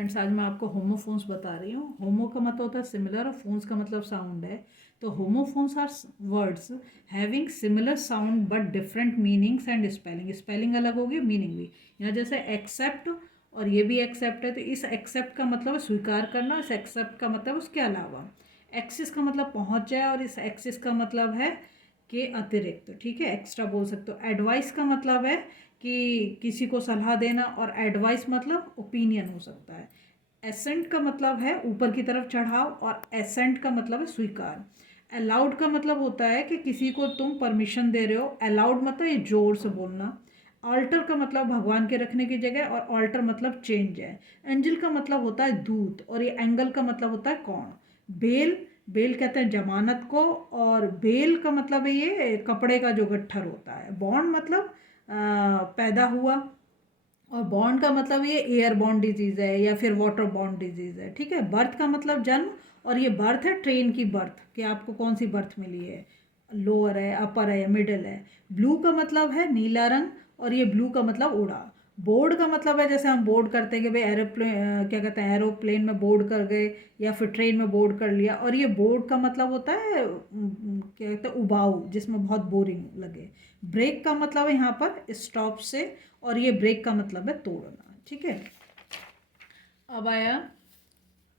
Friends, आज मैं आपको होमोफोन्स बता रही हूँ। होमो का मतलब होता है सिमिलर और फोन्स का मतलब साउंड है। तो homophones are words having similar sound but different meanings and spelling. Spelling अलग होगी, मीनिंग भी। यहाँ जैसे एक्सेप्ट और ये भी एक्सेप्ट है, तो इस एक्सेप्ट का मतलब है स्वीकार करना, इस एक्सेप्ट का मतलब उसके अलावा। एक्सिस का मतलब पहुँच जाए और इस एक्सिस का मतलब है के अतिरिक्त। ठीक है, एक्स्ट्रा बोल सकते हो। एडवाइस का मतलब है कि किसी को सलाह देना, और एडवाइस मतलब ओपिनियन हो सकता है। एसेंट का मतलब है ऊपर की तरफ चढ़ाव, और एसेंट का मतलब है स्वीकार। अलाउड का मतलब होता है कि किसी को तुम परमिशन दे रहे हो। अलाउड मतलब ये जोर से बोलना। ऑल्टर का मतलब भगवान के रखने की जगह, और ऑल्टर मतलब चेंज है। एंजल का मतलब होता है दूत, और ये एंगल का मतलब होता है कौन। बेल, बेल कहते हैं जमानत को, और बेल का मतलब है ये कपड़े का जो गट्ठर होता है। बॉन्ड मतलब पैदा हुआ, और बॉन्ड का मतलब ये एयर बॉन्ड डिजीज़ है या फिर वाटर बॉन्ड डिजीज़ है। ठीक है, बर्थ का मतलब जन्म, और ये बर्थ है ट्रेन की बर्थ, कि आपको कौन सी बर्थ मिली है, लोअर है, अपर है, मिडिल है। ब्लू का मतलब है नीला रंग, और ये ब्लू का मतलब उड़ा। बोर्ड का मतलब है जैसे हम बोर्ड करते हैं कि भाई एरोप्लेन, क्या कहते हैं, एरोप्लेन में बोर्ड कर गए या फिर ट्रेन में बोर्ड कर लिया। और ये बोर्ड का मतलब होता है क्या कहते हैं, उबाऊ, जिसमें बहुत बोरिंग लगे। ब्रेक का मतलब है यहाँ पर स्टॉप से, और ये ब्रेक का मतलब है तोड़ना। ठीक है, अब आया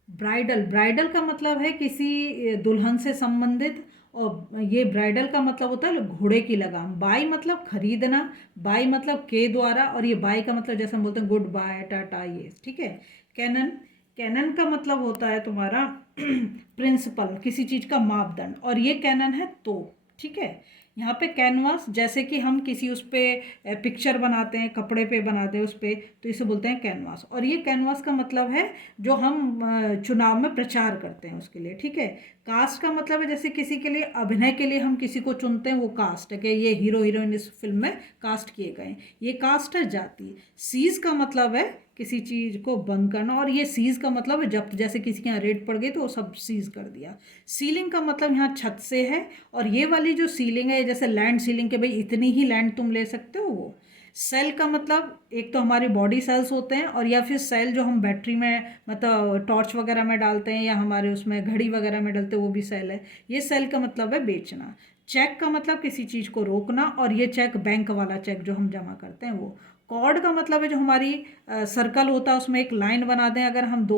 ब्राइडल। ब्राइडल का मतलब है किसी दुल्हन से संबंधित, और ये ब्राइडल का मतलब होता है घोड़े की लगाम। बाई मतलब खरीदना, बाई मतलब के द्वारा, और ये बाई का मतलब जैसे हम बोलते हैं गुड बाय, टाटा, ये। ठीक है, कैनन, कैनन का मतलब होता है तुम्हारा प्रिंसिपल, किसी चीज़ का मापदंड, और ये कैनन है तो। ठीक है, यहाँ पे कैनवास, जैसे कि हम किसी उस पर पिक्चर बनाते हैं, कपड़े पे बनाते हैं उस पर, तो इसे बोलते हैं कैनवास। और ये कैनवास का मतलब है जो हम चुनाव में प्रचार करते हैं उसके लिए। ठीक है, कास्ट का मतलब है जैसे किसी के लिए अभिनय के लिए हम किसी को चुनते हैं, वो कास्ट है कि ये हीरो हीरोइन इस फिल्म में कास्ट किए गए, ये कास्ट है, जाति। सीज का मतलब है किसी चीज़ को बंद करना, और ये सीज का मतलब है जब्त, जैसे किसी के यहाँ रेड पड़ गई तो वो सब सीज कर दिया। सीलिंग का मतलब यहाँ छत से है, और ये वाली जो सीलिंग है जैसे लैंड सीलिंग के, भाई इतनी ही लैंड तुम ले सकते हो, वो। सेल का मतलब एक तो हमारी बॉडी सेल्स होते हैं, और या फिर सेल जो हम बैटरी में मतलब टॉर्च वगैरह में डालते हैं, या हमारे उसमें घड़ी वगैरह में डालते हैं, वो भी सेल है। ये सेल का मतलब है बेचना। चेक का मतलब किसी चीज़ को रोकना, और ये चेक बैंक वाला चेक जो हम जमा करते हैं, वो। कॉर्ड का मतलब है जो हमारी सर्कल होता है उसमें एक लाइन बना दें अगर हम दो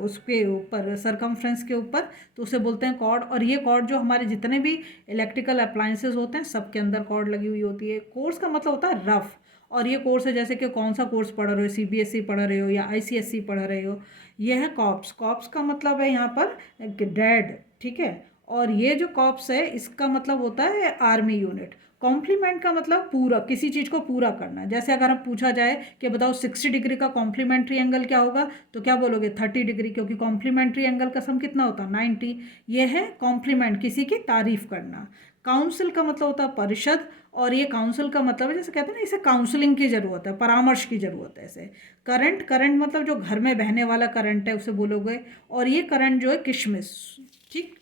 उसके ऊपर सरकमफ्रेंस के ऊपर, तो उसे बोलते हैं कॉर्ड। और ये कॉर्ड जो हमारे जितने भी इलेक्ट्रिकल अप्लायंसेज होते हैं सबके अंदर कॉर्ड लगी हुई होती है। कोर्स का मतलब होता है रफ, और ये कोर्स है जैसे कि कौन सा कोर्स पढ़ रहे हो, सीबीएसई पढ़ रहे हो या आईसीएसई पढ़ रहे हो। ये है कॉप्स। कॉप्स का मतलब है यहाँ पर डैड। ठीक है, और ये जो कॉप्स है इसका मतलब होता है आर्मी यूनिट। कॉम्प्लीमेंट का मतलब पूरा, किसी चीज़ को पूरा करना। जैसे अगर हम पूछा जाए कि बताओ 60 डिग्री का कॉम्प्लीमेंट्री एंगल क्या होगा, तो क्या बोलोगे 30 डिग्री, क्योंकि कॉम्प्लीमेंट्री एंगल का सम कितना होता है 90। ये है कॉम्प्लीमेंट, किसी की तारीफ करना। काउंसिल का मतलब होता है परिषद, और ये काउंसिल का मतलब है जैसे कहते हैं ना, इसे काउंसलिंग की ज़रूरत है, परामर्श की ज़रूरत है इसे। करंट, करंट मतलब जो घर में बहने वाला करंट है उसे बोलोगे, और ये करंट जो है किशमिश। ठीक,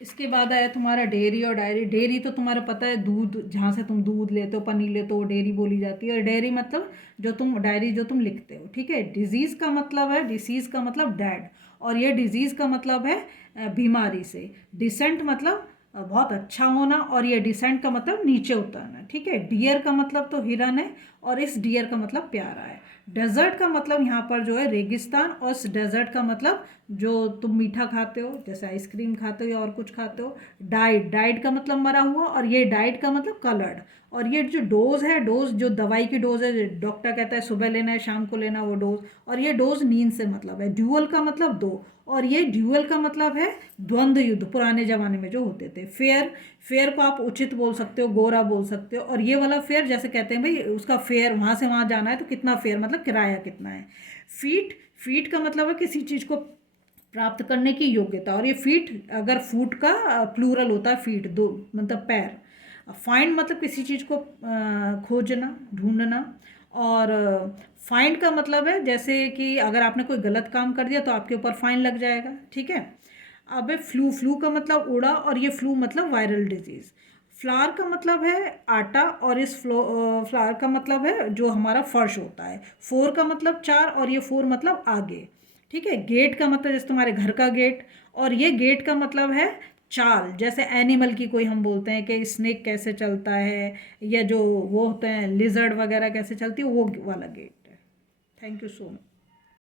इसके बाद आया तुम्हारा डेयरी और डायरी। डेयरी तो तुम्हारा पता है, दूध, जहाँ से तुम दूध लेते हो, पनीर लेते हो, वो डेयरी बोली जाती है। और डेयरी मतलब जो तुम, डायरी जो तुम लिखते हो। ठीक है, डिजीज़ का मतलब है, डिसीज़ का मतलब डैड, और ये डिजीज़ का मतलब है बीमारी से। डिसेंट मतलब बहुत अच्छा होना, और ये डिसेंट का मतलब नीचे उतरना। ठीक है, डियर का मतलब तो हिरन है, और इस डियर का मतलब प्यारा है। डेजर्ट का मतलब यहाँ पर जो है रेगिस्तान, और इस डेजर्ट का मतलब जो तुम मीठा खाते हो, जैसे आइसक्रीम खाते हो या और कुछ खाते हो। डाइट, डाइट का मतलब मरा हुआ, और ये डाइट का मतलब कलर्ड। और ये जो डोज है, डोज जो दवाई की डोज है, डॉक्टर कहता है सुबह लेना है शाम को लेना, वो डोज। और ये डोज नींद से मतलब है। ड्यूअल का मतलब दो, और ये ड्यूअल का मतलब है द्वंद्व युद्ध, पुराने ज़माने में जो होते थे। फेयर, फेयर को आप उचित बोल सकते हो, गोरा बोल सकते हो। और ये वाला फेयर जैसे कहते हैं भाई उसका फेयर, वहाँ से वहाँ जाना है तो कितना फेयर, मतलब किराया कितना है। फीट, फीट का मतलब है किसी चीज़ को प्राप्त करने की योग्यता। और ये फीट, अगर फूट का प्लूरल होता है फीट, दो मतलब पैर। फाइंड मतलब किसी चीज़ को खोजना, ढूंढना। और फाइंड का मतलब है जैसे कि अगर आपने कोई गलत काम कर दिया तो आपके ऊपर फाइन लग जाएगा। ठीक है, अब फ्लू, फ्लू का मतलब उड़ा, और ये फ्लू मतलब वायरल डिजीज़। फ्लावर का मतलब है आटा, और इस फ्लावर का मतलब है जो हमारा फर्श होता है। फोर का मतलब चार, और ये फोर मतलब आगे। ठीक है। गेट का मतलब जैसे तुम्हारे घर का गेट, और ये गेट का मतलब है चाल। जैसे एनिमल की कोई हम बोलते हैं कि स्नेक कैसे चलता है, या जो वो होते हैं लिजर्ड वगैरह कैसे चलती है, वो वाला गेट है। Thank you so much.